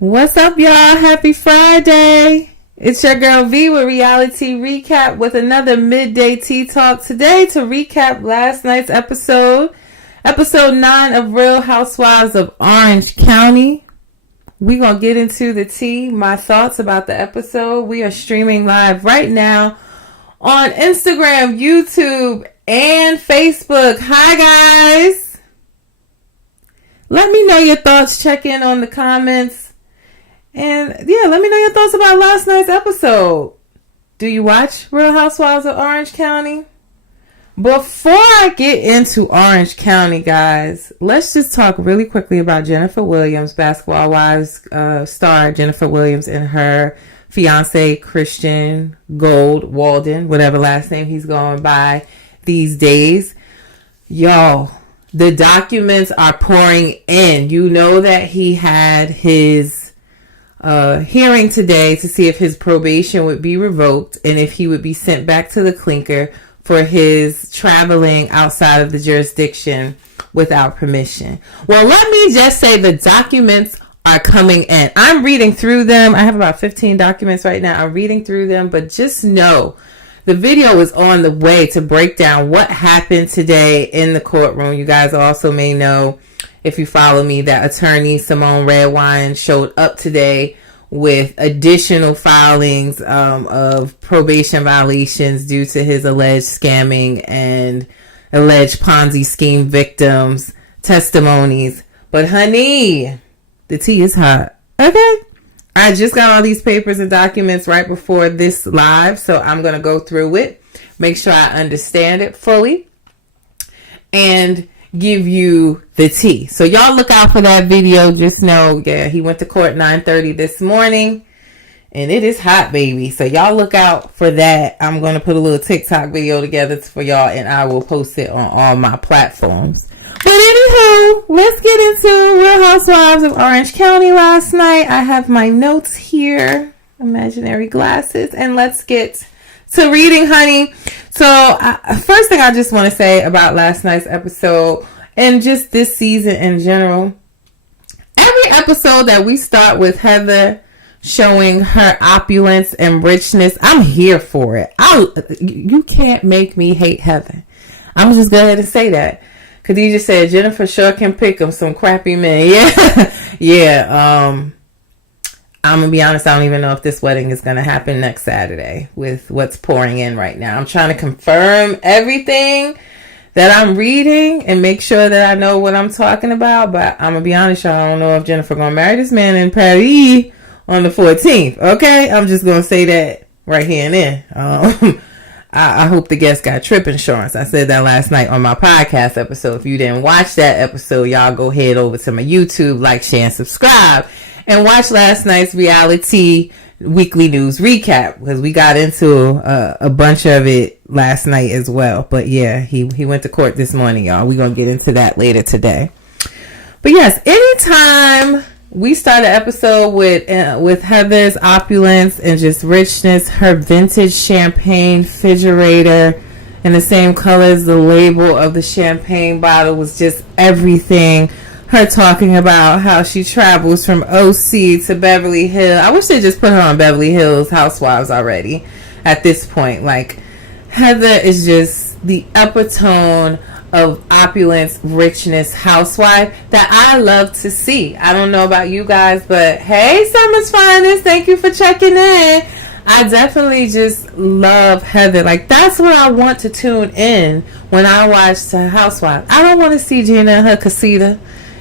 What's up, y'all? Happy Friday. It's your girl V with Reality Recap with another midday tea talk today to recap last night's episode 9 of Real Housewives of Orange County. We're going to get into the tea, my thoughts about the episode. We are streaming live right now on Instagram, YouTube, and Facebook. Hi, guys. Let me know your thoughts. Check in on the comments. And yeah, let me know your thoughts about last night's episode. Do you watch Real Housewives of Orange County? Before I get into Orange County, guys, let's just talk really quickly about Jennifer Williams, Basketball Wives star Jennifer Williams, and her fiance Christian Gold Walden, whatever last name he's going by these days. Y'all, the documents are pouring in. You know that he had his hearing today to see if his probation would be revoked and if he would be sent back to the clinker for his traveling outside of the jurisdiction without permission. Well, let me just say the documents are coming in. I'm reading through them. I have about 15 documents right now. I'm reading through them, but just know the video is on the way to break down what happened today in the courtroom. You guys also may know, if you follow me, that attorney Simone Redwine showed up today with additional filings of probation violations due to his alleged scamming and alleged Ponzi scheme victims' testimonies. But honey, the tea is hot. Okay? I just got all these papers and documents right before this live, so I'm going to go through it, make sure I understand it fully, and give you the tea. So y'all look out for that video. Just know, yeah, he went to court 9:30 this morning, and it is hot, baby. So y'all look out for that. I'm going to put a little TikTok video together for y'all, and I will post it on all my platforms. But anywho, let's get into Real Housewives of Orange County last night. I have my notes here, imaginary glasses, and let's get to reading, honey. So first thing I just want to say about last night's episode and just this season in general, every episode that we start with Heather showing her opulence and richness, I'm here for it. You can't make me hate Heather. I'm just going to say that. Khadijah said Jennifer sure can pick them some crappy men. Yeah. I'm going to be honest, I don't even know if this wedding is going to happen next Saturday with what's pouring in right now. I'm trying to confirm everything that I'm reading and make sure that I know what I'm talking about. But I'm going to be honest, y'all, I don't know if Jennifer going to marry this man in Paris on the 14th. Okay? I'm just going to say that right here and then. I hope the guest got trip insurance. I said that last night on my podcast episode. If you didn't watch that episode, y'all go head over to my YouTube, like, share, and subscribe. And watch last night's reality weekly news recap, because we got into a bunch of it last night as well. But yeah, he went to court this morning, y'all. We're going to get into that later today. But yes, anytime we start an episode with Heather's opulence and just richness, her vintage champagne refrigerator in the same color as the label of the champagne bottle was just everything. Her talking about how she travels from OC to Beverly Hills. I wish they just put her on Beverly Hills Housewives already at this point. Like, Heather is just the epitome of opulence, richness, housewife that I love to see. I don't know about you guys, but hey, Summer's Finest, thank you for checking in. I definitely just love Heather. Like, that's what I want to tune in when I watch the Housewives. I don't want to see Gina and her casita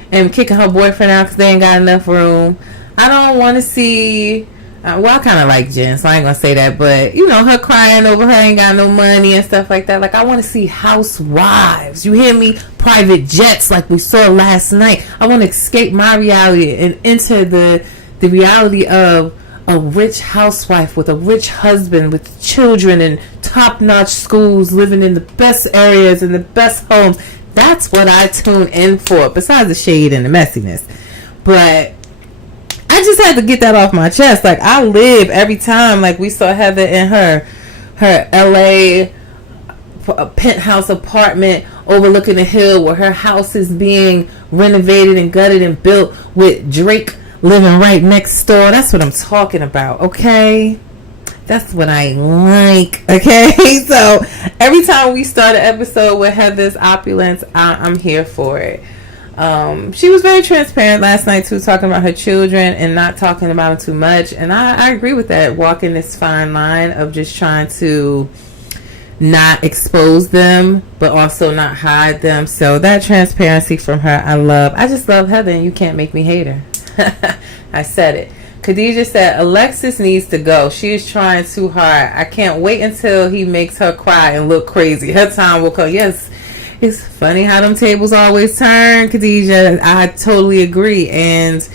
and kicking her boyfriend out because they ain't got enough room. I don't want to see, well, I kind of like Jen, so I ain't going to say that, but, you know, her crying over her ain't got no money and stuff like that. Like, I want to see housewives. You hear me? Private jets like we saw last night. I want to escape my reality and enter the reality of a rich housewife with a rich husband with children and top-notch schools, living in the best areas and the best homes. That's what I tune in for, besides the shade and the messiness. But I just had to get that off my chest. Like, I live every time, like we saw Heather in her LA penthouse apartment overlooking the hill where her house is being renovated and gutted and built with Drake living right next door. That's what I'm talking about, okay? That's what I like, okay? So every time we start an episode with Heather's opulence, I'm here for it. She was very transparent last night too, talking about her children and not talking about them too much. And I agree with that, walking this fine line of just trying to not expose them, but also not hide them. So that transparency from her, I love. I just love Heather, and you can't make me hate her. I said it. Khadijah said, Alexis needs to go. She is trying too hard. I can't wait until he makes her cry and look crazy. Her time will come. Yes, it's funny how them tables always turn, Khadijah. I totally agree. And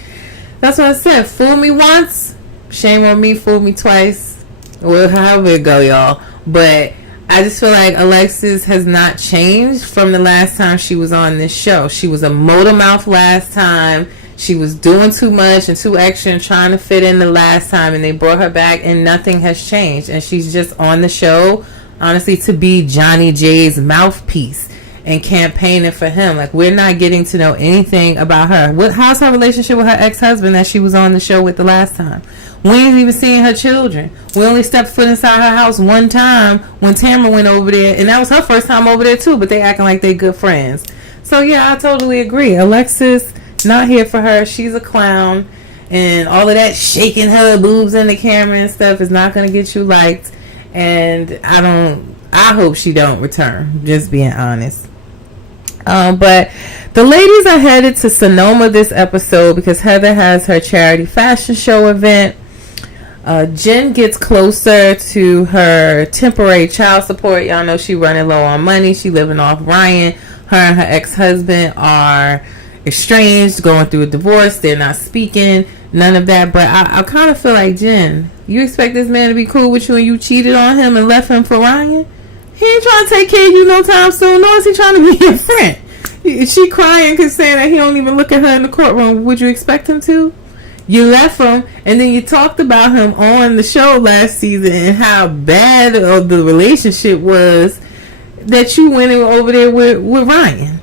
that's what I said. Fool me once, shame on me. Fool me twice. Well, however it go, y'all. But I just feel like Alexis has not changed from the last time she was on this show. She was a motor mouth last time. She was doing too much and too extra and trying to fit in the last time, and they brought her back and nothing has changed. And she's just on the show, honestly, to be Johnny J's mouthpiece and campaigning for him. Like, we're not getting to know anything about her. How's her relationship with her ex-husband that she was on the show with the last time? We ain't even seeing her children. We only stepped foot inside her house one time when Tamara went over there, and that was her first time over there too, but they acting like they good friends. So yeah, I totally agree. Alexis, not here for her. She's a clown, and all of that shaking her boobs in the camera and stuff is not going to get you liked. And I hope she don't return, just being honest. But the ladies are headed to Sonoma this episode because Heather has her charity fashion show event. Jen gets closer to her temporary child support. Y'all know she running low on money. She living off Ryan. Her and her ex-husband are estranged, going through a divorce. They're not speaking, none of that. But I kind of feel like, Jen, you expect this man to be cool with you and you cheated on him and left him for Ryan? He ain't trying to take care of you no time soon, nor is he trying to be your friend. She crying because saying that he don't even look at her in the courtroom. Would you expect him to? You left him, and then you talked about him on the show last season and how bad of the relationship was that you went over there with Ryan.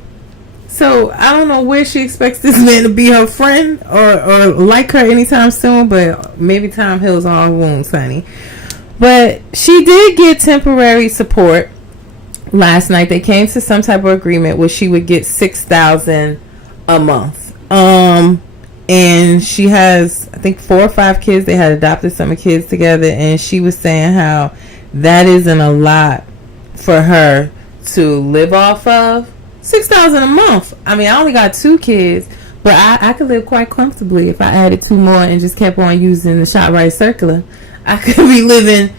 So I don't know where she expects this man to be her friend or like her anytime soon, but maybe time heals all wounds, honey. But she did get temporary support last night. They came to some type of agreement where she would get $6,000 a month. And she has, I think, 4 or 5 kids. They had adopted some kids together, and she was saying how that isn't a lot for her to live off of. $6,000 a month. I mean, I only got 2 kids, but I could live quite comfortably if I added 2 more and just kept on using the ShopRite Circular. I could be living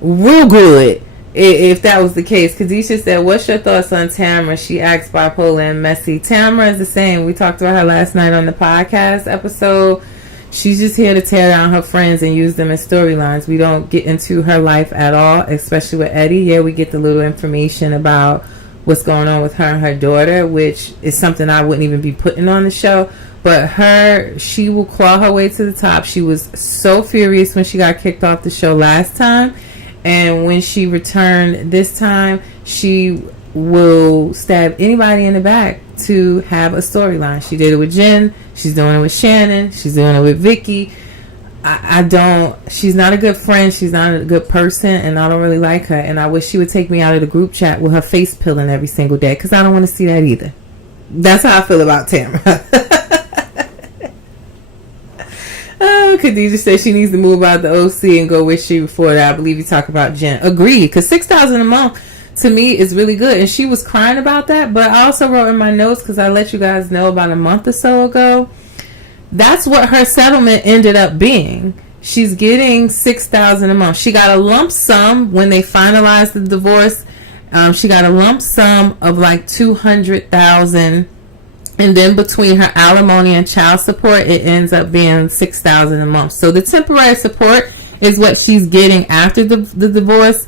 real good if that was the case. Khadijah said, what's your thoughts on Tamara? She asked bipolar and messy. Tamara is the same. We talked about her last night on the podcast episode. She's just here to tear down her friends and use them as storylines. We don't get into her life at all, especially with Eddie. Yeah, we get the little information about what's going on with her and her daughter, which is something I wouldn't even be putting on the show. But she will claw her way to the top. She was so furious when she got kicked off the show last time. And when she returned this time, she will stab anybody in the back to have a storyline. She did it with Jen. She's doing it with Shannon. She's doing it with Vicky. She's not a good friend. She's not a good person. And I don't really like her. And I wish she would take me out of the group chat with her face peeling every single day, because I don't want to see that either. That's how I feel about Tamara. Khadijah says she needs to move out the OC and go with she before that. I believe you talk about Jen. Agreed, because $6,000 a month to me is really good. And she was crying about that, but I also wrote in my notes, because I let you guys know about a month or so ago, that's what her settlement ended up being. She's getting $6,000 a month. She got a lump sum when they finalized the divorce. She got a lump sum of like $200,000. And then between her alimony and child support, it ends up being $6,000 a month. So the temporary support is what she's getting after the divorce,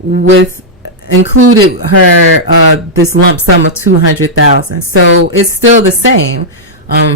with included her this lump sum of $200,000. So it's still the same.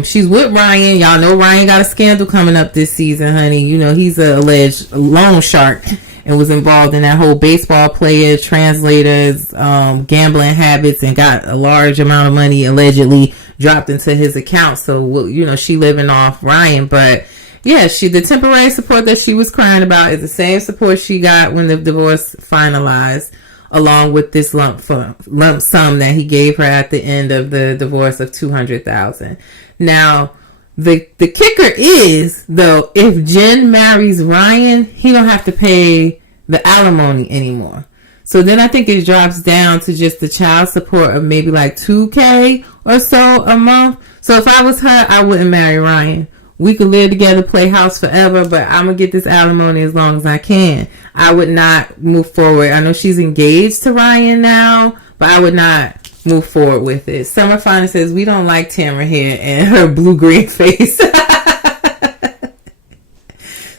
She's with Ryan. Y'all know Ryan got a scandal coming up this season, honey. You know he's an alleged loan shark and was involved in that whole baseball player, translators, gambling habits, and got a large amount of money allegedly dropped into his account. So, you know, she living off Ryan. But yeah, the temporary support that she was crying about is the same support she got when the divorce finalized, along with this lump sum that he gave her at the end of the divorce of $200,000. Now, the kicker is, though, if Jen marries Ryan, he don't have to pay the alimony anymore. So then I think it drops down to just the child support of maybe like $2,000 or so a month. So if I was her, I wouldn't marry Ryan. We could live together, play house forever, but I'm going to get this alimony as long as I can. I would not move forward. I know she's engaged to Ryan now, but I would not move forward with it. Summer Finance says, we don't like Tamara here and her blue-green face.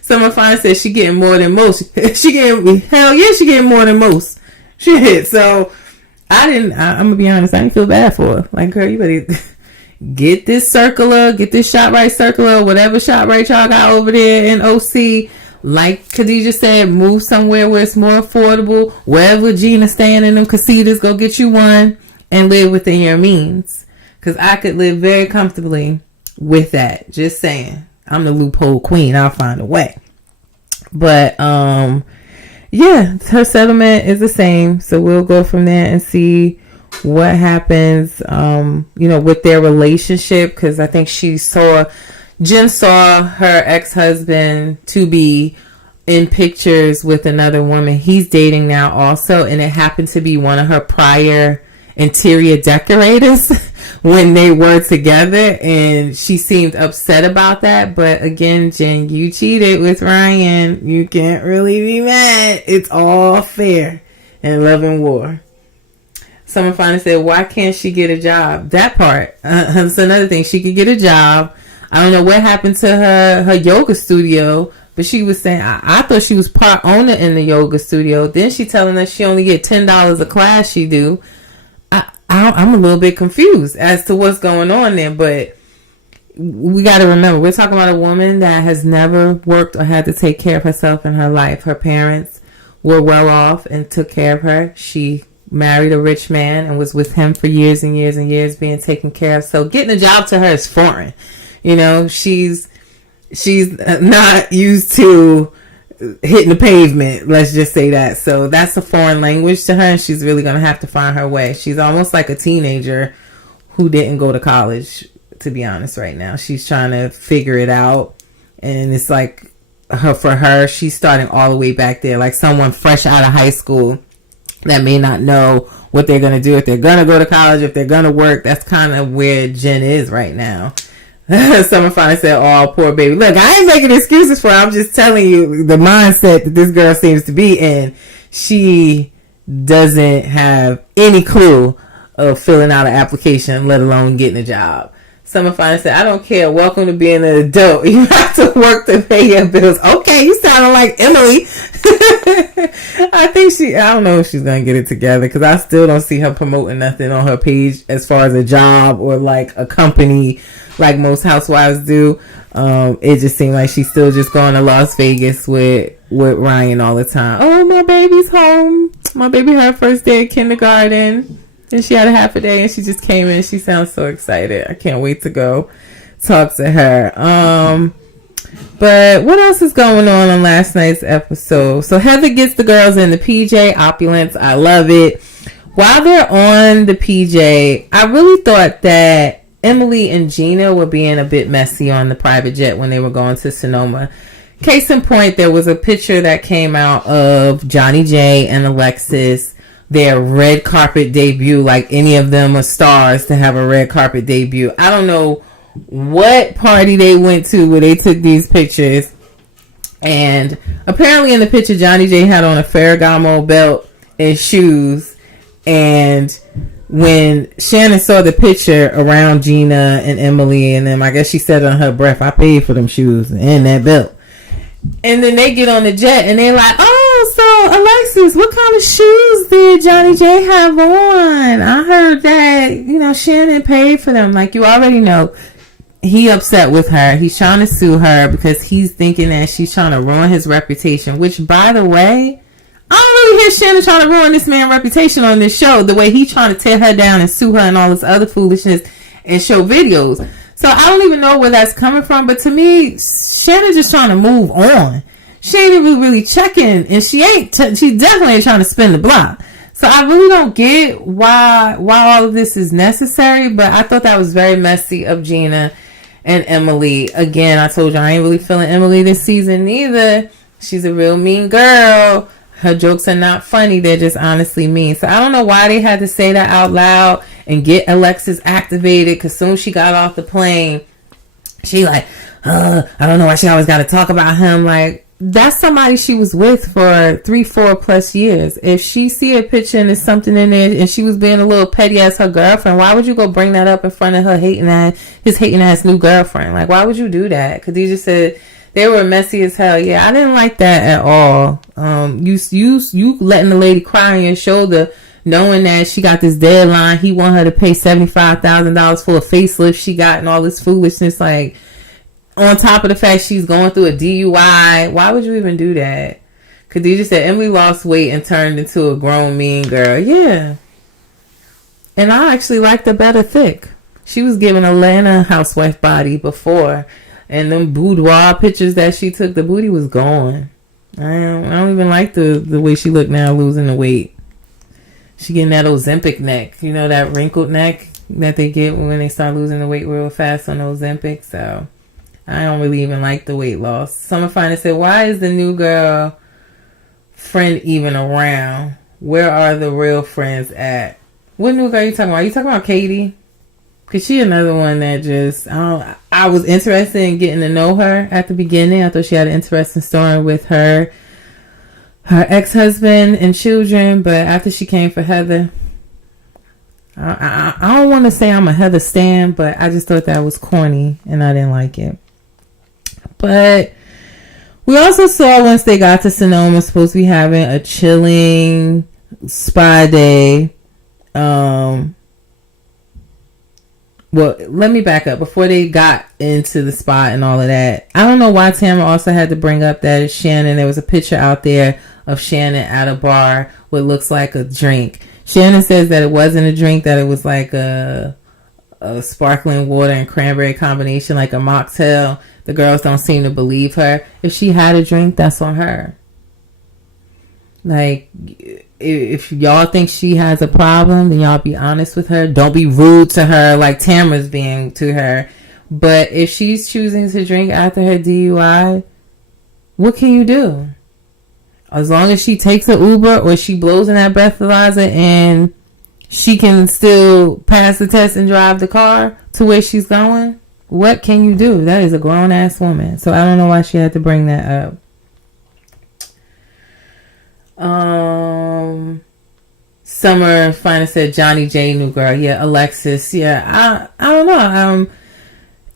Summer Finance says she getting more than most. She getting more than most. Shit. So, I'm going to be honest, I didn't feel bad for her. Like, girl, you better get this circular, get this ShopRite circular, whatever ShopRite y'all got over there in OC. Like Khadijah said, move somewhere where it's more affordable. Wherever Gina's staying in them casitas, go get you one and live within your means. Because I could live very comfortably with that. Just saying. I'm the loophole queen. I'll find a way. But, yeah, her settlement is the same. So we'll go from there and see what happens, you know, with their relationship. Because I think Jen saw her ex-husband to be in pictures with another woman he's dating now also. And it happened to be one of her prior interior decorators when they were together. And she seemed upset about that. But again, Jen, you cheated with Ryan. You can't really be mad. It's all fair in love and war. Someone finally said, why can't she get a job? That part. That's another thing. She could get a job. I don't know what happened to her yoga studio, but she was saying, I thought she was part owner in the yoga studio. Then she telling us she only get $10 a class she do. I'm a little bit confused as to what's going on there, but we got to remember, we're talking about a woman that has never worked or had to take care of herself in her life. Her parents were well off and took care of her. She married a rich man and was with him for years and years and years being taken care of. So getting a job to her is foreign. You know, she's not used to hitting the pavement. Let's just say that. So that's a foreign language to her, and she's really going to have to find her way. She's almost like a teenager who didn't go to college, to be honest, right now. She's trying to figure it out. And it's like for her, she's starting all the way back there, like someone fresh out of high school that may not know what they're going to do, if they're going to go to college, if they're going to work. That's kind of where Jen is right now. Someone finally said, oh, poor baby. Look, I ain't making excuses for her. I'm just telling you the mindset that this girl seems to be in. She doesn't have any clue of filling out an application, let alone getting a job. Someone finally said, I don't care. Welcome to being an adult. You have to work to pay your bills. Okay, you sounding like Emily. I don't know if she's going to get it together, because I still don't see her promoting nothing on her page as far as a job or like a company like most housewives do. It just seemed like she's still just going to Las Vegas with Ryan all the time. Oh, my baby's home. My baby had her first day of kindergarten. And she had a half a day and she just came in. She sounds so excited. I can't wait to go talk to her. But what else is going on last night's episode? So Heather gets the girls in the PJ. Opulence. I love it. While they're on the PJ, I really thought that Emily and Gina were being a bit messy on the private jet when they were going to Sonoma. Case in point, there was a picture that came out of Johnny J and Alexis, their red carpet debut. Like any of them are stars to have a red carpet debut. I don't know what party they went to where they took these pictures. And apparently in the picture, Johnny J had on a Ferragamo belt and shoes. And when Shannon saw the picture around Gina and Emily and them, I guess she said on her breath, I paid for them shoes and that belt. And then they get on the jet and they're like, oh, so Alexis, what kind of shoes did Johnny J have on? I heard that, Shannon paid for them. Like, you already know, he upset with her. He's trying to sue her because he's thinking that she's trying to ruin his reputation, which, by the way, I don't really hear Shannon trying to ruin this man's reputation on this show the way he's trying to tear her down and sue her and all this other foolishness. and show videos. So I don't even know where that's coming from. But to me, Shannon's just trying to move on. She ain't even really checking, and she definitely ain't trying to spin the block. So I really don't get why all of this is necessary, but I thought that was very messy of Gina and Emily. Again, I told you I ain't really feeling Emily this season either. She's a real mean girl. Her jokes are not funny. They're just honestly mean. So I don't know why they had to say that out loud and get Alexis activated, because soon as she got off the plane, she like, I don't know why she always got to talk about him. Like, that's somebody she was with for 3-4 plus years. If she see a picture and there's something in there and she was being a little petty as her girlfriend, why would you go bring that up in front of her hating ass new girlfriend? Like, why would you do that? Khadijah said they were messy as hell. Yeah, I didn't like that at all. You letting the lady cry on your shoulder, knowing that she got this deadline. He want her to pay $75,000 for a facelift she got and all this foolishness. Like, on top of the fact she's going through a DUI. Why would you even do that? Khadijah said Emily lost weight and turned into a grown mean girl. Yeah. And I actually liked her better thick. She was giving Atlanta housewife body before. And them boudoir pictures that she took, the booty was gone. I don't even like the way she looked now, losing the weight. She getting that Ozempic neck. You know, that wrinkled neck that they get when they start losing the weight real fast on Ozempic. So I don't really even like the weight loss. Summer Finest said, why is the new girl friend even around? Where are the real friends at? What new girl are you talking about? Are you talking about Katie? Because she another one that just, I was interested in getting to know her at the beginning. I thought she had an interesting story with her ex-husband and children. But after she came for Heather, I don't want to say I'm a Heather stan, but I just thought that was corny and I didn't like it. But we also saw once they got to Sonoma, supposed to be having a chilling spa day. Well, let me back up. Before they got into the spot and all of that, I don't know why Tamara also had to bring up that Shannon, there was a picture out there of Shannon at a bar with looks like a drink. Shannon says that it wasn't a drink, that it was like a sparkling water and cranberry combination, like a mocktail. The girls don't seem to believe her. If she had a drink, that's on her. Like, if y'all think she has a problem, then y'all be honest with her. Don't be rude to her like Tamara's being to her. But if she's choosing to drink after her DUI, what can you do? As long as she takes an Uber or she blows in that breathalyzer and she can still pass the test and drive the car to where she's going, what can you do? That is a grown-ass woman. So I don't know why she had to bring that up. Summer finally said Johnny J new girl. Yeah, Alexis. Yeah, I don't know.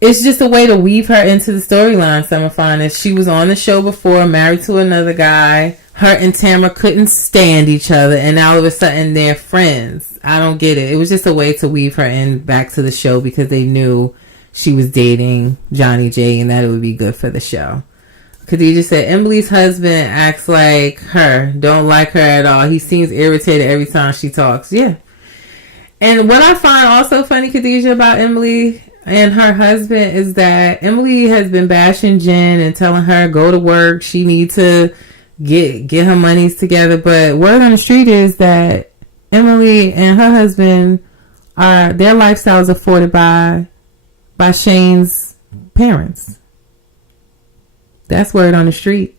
It's just a way to weave her into the storyline. Summer finest. She was on the show before, married to another guy. Her and Tamara couldn't stand each other, and all of a sudden they're friends. I don't get it. It was just a way to weave her in back to the show because they knew she was dating Johnny J and that it would be good for the show. Khadijah said, Emily's husband acts like her. Don't like her at all. He seems irritated every time she talks. Yeah. And what I find also funny, Khadijah, about Emily and her husband is that Emily has been bashing Jen and telling her go to work. She needs to get her monies together. But word on the street is that Emily and her husband their lifestyle is afforded by Shane's parents. That's word on the street.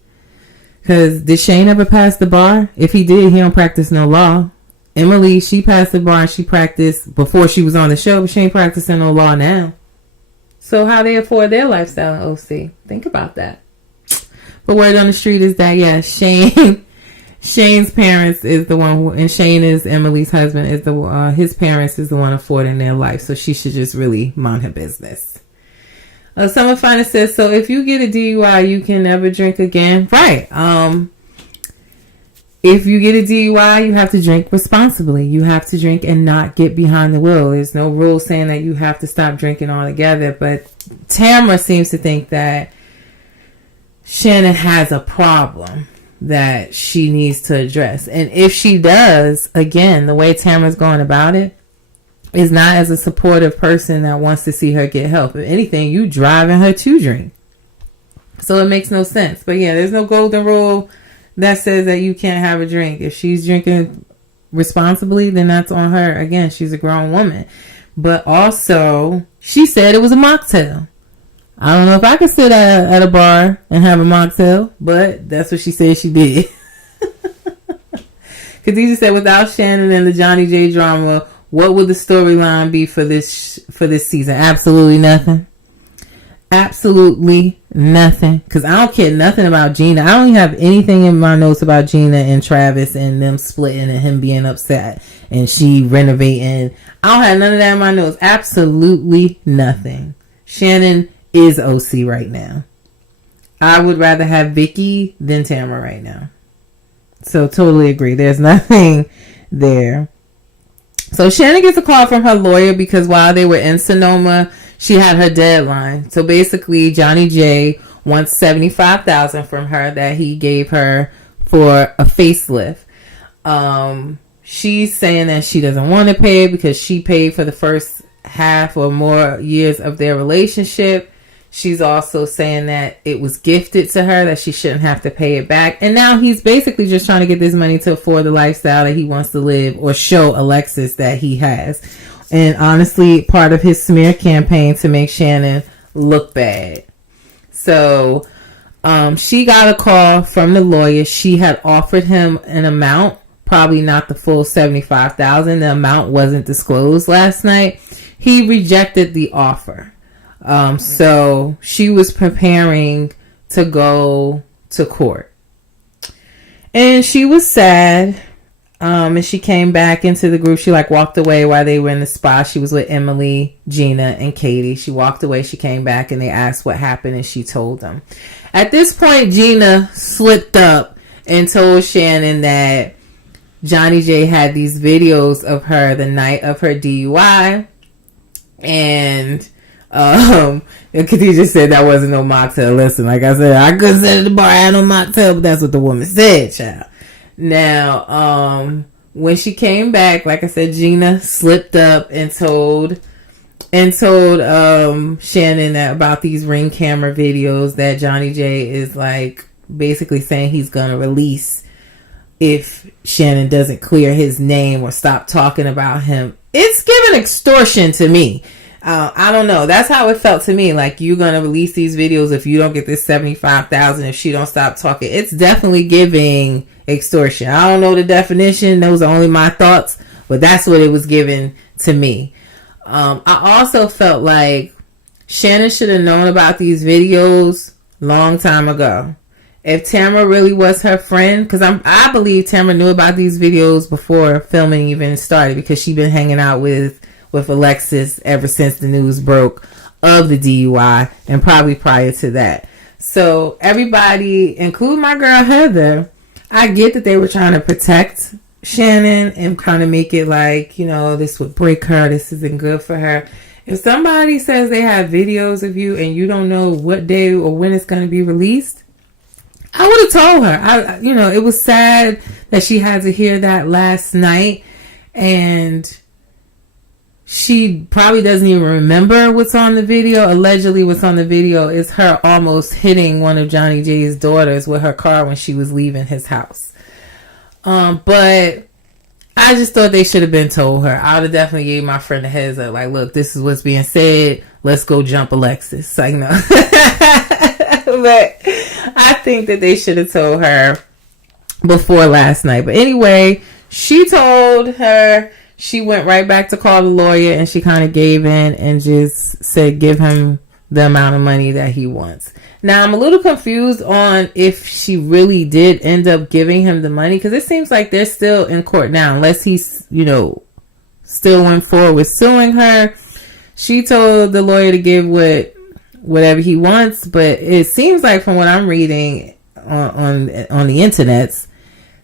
Because did Shane ever pass the bar? If he did, he don't practice no law. Emily, she passed the bar and she practiced before she was on the show, but she ain't practicing no law now. So how they afford their lifestyle in OC? Think about that. But word on the street is that, yeah, Shane's parents is the one and Shane is Emily's husband, is his parents is the one affording their life. So she should just really mind her business. Summer Finest says, so if you get a DUI, you can never drink again. Right. If you get a DUI, you have to drink responsibly. You have to drink and not get behind the wheel. There's no rule saying that you have to stop drinking altogether. But Tamara seems to think that Shannon has a problem that she needs to address. And if she does, again, the way Tamara's going about it, is not as a supportive person that wants to see her get help. If anything, you driving her to drink. So it makes no sense. But yeah, there's no golden rule that says that you can't have a drink. If she's drinking responsibly, then that's on her. Again, she's a grown woman. But also, she said it was a mocktail. I don't know if I could sit at a bar and have a mocktail, but that's what she said she did. Khadijah said, without Shannon and the Johnny J drama, what would the storyline be for this season? Absolutely nothing. Absolutely nothing. Because I don't care nothing about Gina. I don't even have anything in my notes about Gina and Travis and them splitting and him being upset and she renovating. I don't have none of that in my notes. Absolutely nothing. Shannon is OC right now. I would rather have Vicky than Tamara right now. So totally agree. There's nothing there. So Shannon gets a call from her lawyer because while they were in Sonoma, she had her deadline. So basically, Johnny J wants $75,000 from her that he gave her for a facelift. She's saying that she doesn't want to pay because she paid for the first half or more years of their relationship. She's also saying that it was gifted to her, that she shouldn't have to pay it back. And now he's basically just trying to get this money to afford the lifestyle that he wants to live or show Alexis that he has. And honestly, part of his smear campaign to make Shannon look bad. So she got a call from the lawyer. She had offered him an amount, probably not the full $75,000. The amount wasn't disclosed last night. He rejected the offer. So she was preparing to go to court. And she was sad. And she came back into the group. She walked away while they were in the spa. She was with Emily, Gina, and Katie. She walked away. She came back and they asked what happened and she told them. At this point, Gina slipped up and told Shannon that Johnny J had these videos of her the night of her DUI. And Khadijah said that wasn't no mocktail. Listen, like I said, I couldn't sit at the bar, I had no mocktail, but that's what the woman said, child. Now, when she came back, like I said, Gina slipped up and told Shannon that about these Ring camera videos that Johnny J is basically saying he's gonna release if Shannon doesn't clear his name or stop talking about him. It's giving extortion to me. I don't know. That's how it felt to me. You're going to release these videos if you don't get this $75,000 if she don't stop talking. It's definitely giving extortion. I don't know the definition. Those are only my thoughts. But that's what it was given to me. I also felt like Shannon should have known about these videos long time ago. If Tamara really was her friend, because I believe Tamara knew about these videos before filming even started because she'd been hanging out with Alexis ever since the news broke of the DUI and probably prior to that. So everybody, including my girl Heather, I get that they were trying to protect Shannon and kind of make it this would break her, this isn't good for her. If somebody says they have videos of you and you don't know what day or when it's going to be released, I would have told her. It was sad that she had to hear that last night, and she probably doesn't even remember what's on the video. Allegedly, what's on the video is her almost hitting one of Johnny J's daughters with her car when she was leaving his house. But I just thought they should have been told her. I would have definitely gave my friend a heads up. Look, this is what's being said. Let's go jump Alexis. No. But I think that they should have told her before last night. But anyway, she told her. She went right back to call the lawyer and she kind of gave in and just said give him the amount of money that he wants. Now, I'm a little confused on if she really did end up giving him the money because it seems like they're still in court now unless he's, still went forward with suing her. She told the lawyer to give whatever he wants, but it seems like from what I'm reading on the internets,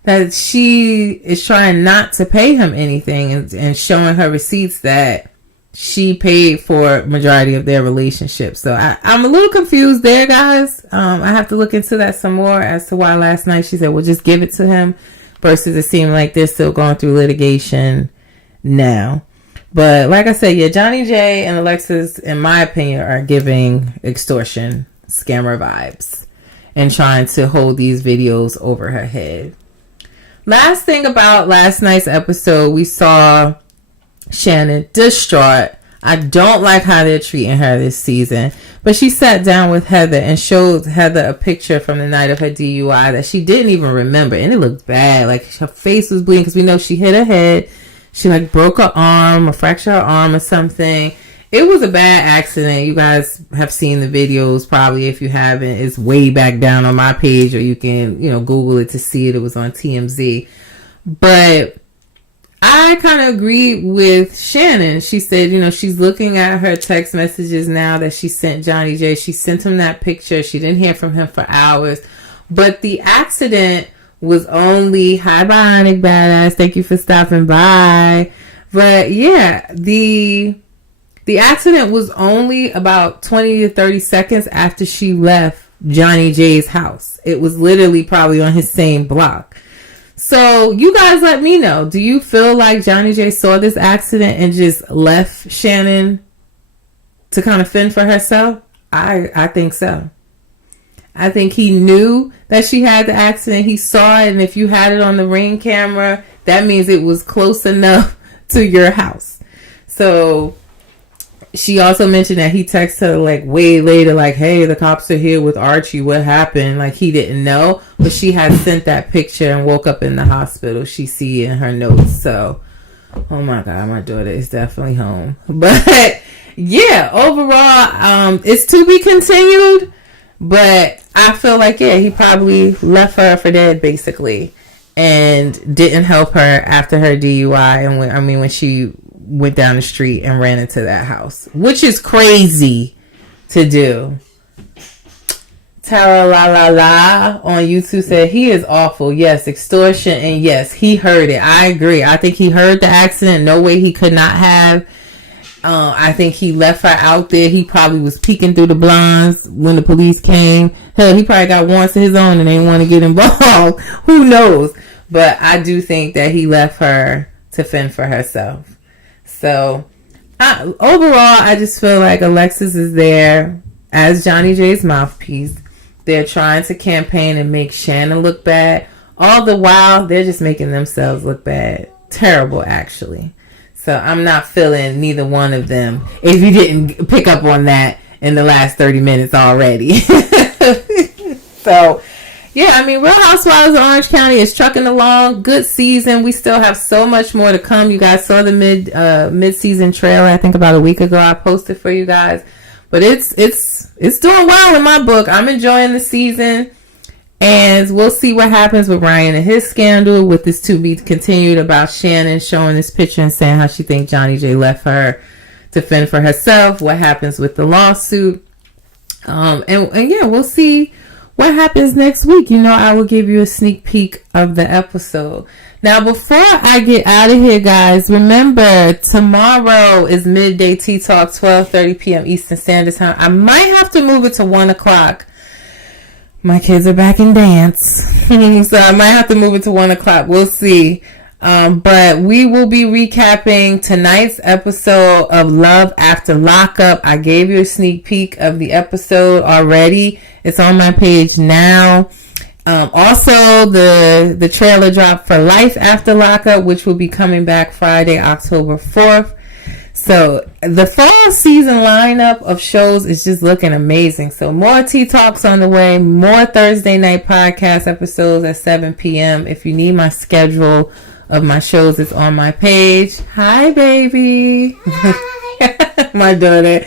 that she is trying not to pay him anything and showing her receipts that she paid for majority of their relationship. So I'm a little confused there, guys. I have to look into that some more as to why last night she said, well, just give it to him versus it seemed like they're still going through litigation now. But like I said, yeah, Johnny J and Alexis, in my opinion, are giving extortion, scammer vibes and trying to hold these videos over her head. Last thing about last night's episode, we saw Shannon distraught. I don't like how they're treating her this season. But she sat down with Heather and showed Heather a picture from the night of her DUI that she didn't even remember. And it looked bad. Like, her face was bleeding because we know she hit her head. She, like, broke her arm or fractured her arm or something. It was a bad accident. You guys have seen the videos probably. If you haven't, it's way back down on my page, or you can, Google it to see it. It was on TMZ. But I kind of agree with Shannon. She said, she's looking at her text messages now that she sent Johnny J. She sent him that picture. She didn't hear from him for hours. But the accident was only, hi, Bionic Badass. Thank you for stopping by. But yeah, the accident was only about 20 to 30 seconds after she left Johnny J's house. It was literally probably on his same block. So you guys let me know. Do you feel like Johnny J saw this accident and just left Shannon to kind of fend for herself? I think so. I think he knew that she had the accident. He saw it, and if you had it on the Ring camera, that means it was close enough to your house. So she also mentioned that he texted her like way later, like, hey, the cops are here with Archie. What happened? Like, he didn't know, but she had sent that picture and woke up in the hospital. She see it in her notes. So, oh my God, my daughter is definitely home. But yeah, overall, it's to be continued. But I feel like, yeah, he probably left her for dead, basically, and didn't help her after her DUI. And when she went down the street and ran into that house, which is crazy to do. Tara La La La on YouTube said he is awful. Yes, extortion, and yes, he heard it. I agree. I think he heard the accident. No way he could not have. I think he left her out there. He probably was peeking through the blinds when the police came. Hell, he probably got warrants of his own and didn't want to get involved. Who knows? But I do think that he left her to fend for herself. So, overall, I just feel like Alexis is there as Johnny J's mouthpiece. They're trying to campaign and make Shannon look bad. All the while, they're just making themselves look bad. Terrible, actually. So, I'm not feeling neither one of them, if you didn't pick up on that in the last 30 minutes already. So, yeah, Real Housewives of Orange County is trucking along. Good season. We still have so much more to come. You guys saw the mid-season trailer, I think about a week ago. I posted for you guys. But it's doing well in my book. I'm enjoying the season. And we'll see what happens with Ryan and his scandal, with this to be continued about Shannon showing this picture and saying how she thinks Johnny J left her to fend for herself. What happens with the lawsuit. And yeah, we'll see what happens next week. I will give you a sneak peek of the episode. Now, before I get out of here, guys, remember, tomorrow is Midday Tea Talk, 12:30 p.m. Eastern Standard Time. I might have to move it to 1 o'clock. My kids are back in dance. So I might have to move it to 1 o'clock. We'll see. But we will be recapping tonight's episode of Love After Lockup. I gave you a sneak peek of the episode already. It's on my page now. Also, the trailer dropped for Life After Lockup, which will be coming back Friday, October 4th. So the fall season lineup of shows is just looking amazing. So more Tea Talks on the way, more Thursday night podcast episodes at 7 p.m. If you need my schedule of my shows, it's on my page. Hi, baby. Hi. My daughter.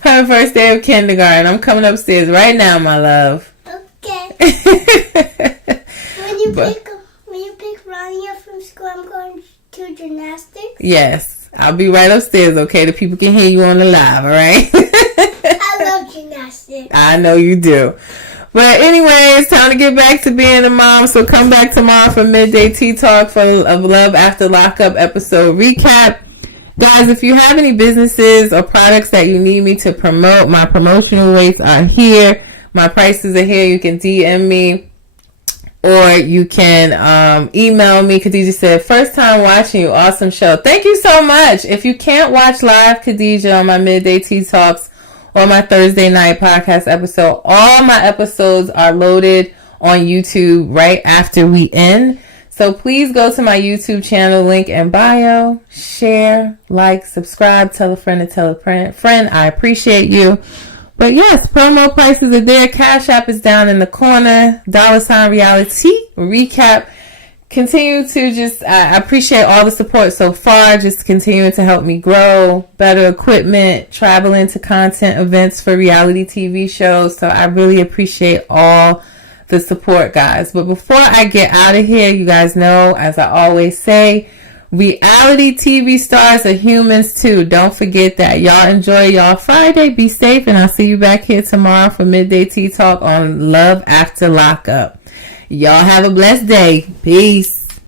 Her first day of kindergarten. I'm coming upstairs right now, my love. Okay. When you pick Ronnie up from school, I'm going to gymnastics. Yes. I'll be right upstairs, okay? The people can hear you on the live, all right? I love gymnastics. I know you do. But anyway, it's time to get back to being a mom. So come back tomorrow for Midday Tea Talk for Love After Lockup episode recap. Guys, if you have any businesses or products that you need me to promote, my promotional rates are here. My prices are here. You can DM me or you can email me. Khadijah said, first time watching you. Awesome show. Thank you so much. If you can't watch live Khadijah on my Midday Tea Talks or my Thursday night podcast episode, all my episodes are loaded on YouTube right after we end. So please go to my YouTube channel, link in bio, share, like, subscribe, tell a friend to tell a friend. I appreciate you. But yes, promo prices are there. Cash App is down in the corner. $reality recap. Continue to just, I appreciate all the support so far. Just continuing to help me grow, better equipment, traveling to content events for reality TV shows. So I really appreciate all the support, guys. But before I get out of here, you guys know, as I always say, reality TV stars are humans too. Don't forget that. Y'all enjoy y'all Friday. Be safe, and I'll see you back here tomorrow for Midday Tea Talk on Love After Lockup. Y'all have a blessed day. Peace.